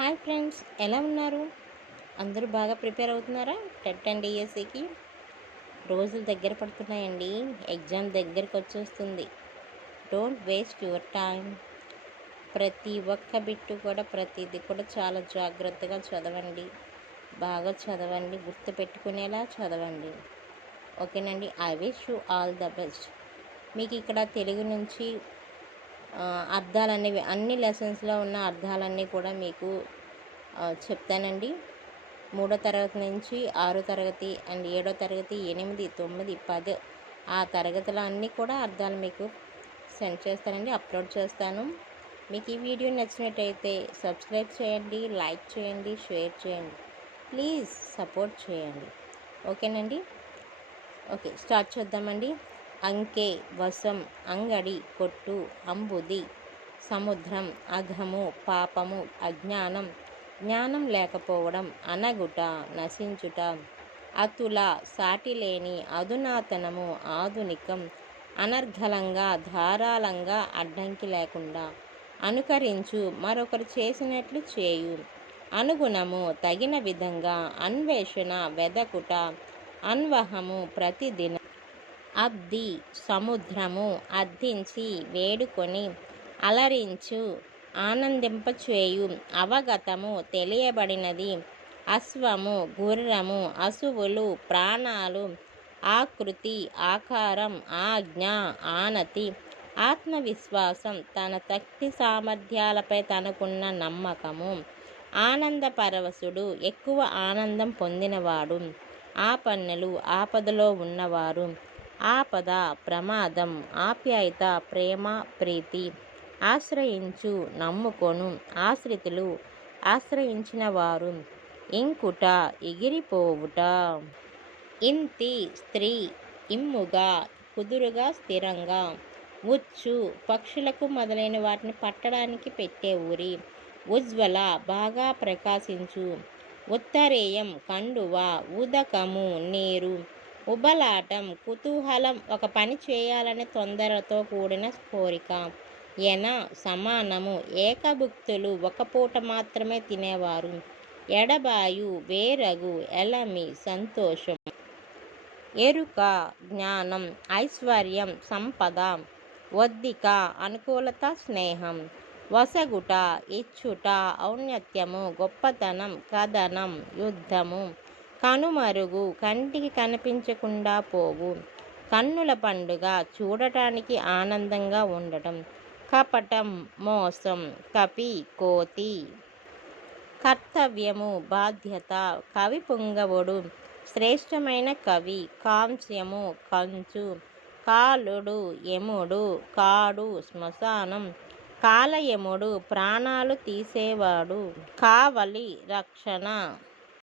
Hi friends, ఎలా ఉన్నారు? అందరూ బాగా ప్రిపేర్ అవుతున్నారా? టెట్ అండ్ డిఎస్సికి రోజులు దగ్గర పడుతున్నాయండి. ఎగ్జామ్ దగ్గరికి వచ్చేస్తుంది. Don't waste your time. ప్రతి ఒక్క బిట్టు కూడా ప్రతిదీ కూడా చాలా జాగ్రత్తగా చదవండి. బాగా చదవండి, గుర్తుపెట్టుకునేలా చదవండి. ఓకేనండి. I wish you all the best. మీకు ఇక్కడ తెలుగు నుంచి అర్థాలనేవి అన్ని లెసన్స్లో ఉన్న అర్థాలన్నీ కూడా మీకు చెప్తానండి. 3వ తరగతి నుంచి 6వ తరగతి అండ్ 7వ తరగతి 8, 9, 10 ఆ తరగతులు అన్నీ కూడా అర్థాలు మీకు సెండ్ చేస్తానండి, అప్లోడ్ చేస్తాను. మీకు ఈ వీడియో నచ్చినట్టయితే సబ్స్క్రైబ్ చేయండి, లైక్ చేయండి, షేర్ చేయండి. ప్లీజ్ సపోర్ట్ చేయండి. ఓకేనండి. ఓకే, స్టార్ట్ చేద్దామండి. అంకె, వశం, అంగడి, కొట్టు, అంబుది, సముద్రం, అఘము, పాపము, అజ్ఞానం, జ్ఞానం లేకపోవడం, అనగుట, నశించుట, అతుల, సాటిలేని, అధునాతనము, ఆధునికం, అనర్గళంగా, ధారాళంగా, అడ్డంకి లేకుండా, అనుకరించు, మరొకరు చేసినట్లు చేయు, అనుగుణము, తగిన విధంగా, అన్వేషణ, వెదకుట, అన్వహము, ప్రతిదిన, అబ్ది, సముద్రము, అర్థించి, వేడుకొని, అలరించు, ఆనందింపచేయు, అవగతము, తెలియబడినది, అశ్వము, గుర్రము, అసువులు, ప్రాణాలు, ఆకృతి, ఆకారం, ఆజ్ఞ, ఆనతి, ఆత్మవిశ్వాసం, తన శక్తి సామర్థ్యాలపై తనకున్న నమ్మకము, ఆనందపరవశుడు, ఎక్కువ ఆనందం పొందినవాడు, ఆపన్నులు, ఆపదలో ఉన్నవారు, ఆపద, ప్రమాదం, ఆప్యాయత, ప్రేమ, ప్రీతి, ఆశ్రయించు, నమ్ముకొను, ఆశ్రితులు, ఆశ్రయించిన వారు, ఇంకుట, ఎగిరిపోవుట, ఇంతి, స్త్రీ, ఇమ్ముగా, కుదురుగా, స్థిరంగా, ఉచ్చు, పక్షులకు మొదలైన వాటిని పట్టడానికి పెట్టే ఊరి, ఉజ్వల, బాగా ప్రకాశించు, ఉత్తరేయం, కండువ, ఉదకము, నీరు, ఉబలాటం, కుతూహలం, ఒక పని చేయాలనే తొందరతో కూడిన కోరిక, ఎన, సమానము, ఏకభుక్తులు, ఒక పూట మాత్రమే తినేవారు, ఎడబాయు, వేరగు, ఎలమి, సంతోషం, ఎరుక, జ్ఞానం, ఐశ్వర్యం, సంపద, ఒద్దిక, అనుకూలత, స్నేహం, వసగుట, ఇచ్చుట, ఔన్నత్యము, గొప్పతనం, కథనం, యుద్ధము, కనుమరుగు, కంటికి కనిపించకుండా పోవు, కన్నుల పండుగ, చూడటానికి ఆనందంగా ఉండటం, కపటం, మోసం, కపి, కోతి, కర్తవ్యము, బాధ్యత, కవి పుంగవుడు, శ్రేష్టమైన కవి, కాంస్యము, కంచు, కాలుడు, యముడు, కాడు, శ్మశానం, కాలయముడు, ప్రాణాలు తీసేవాడు, కావలి, రక్షణ,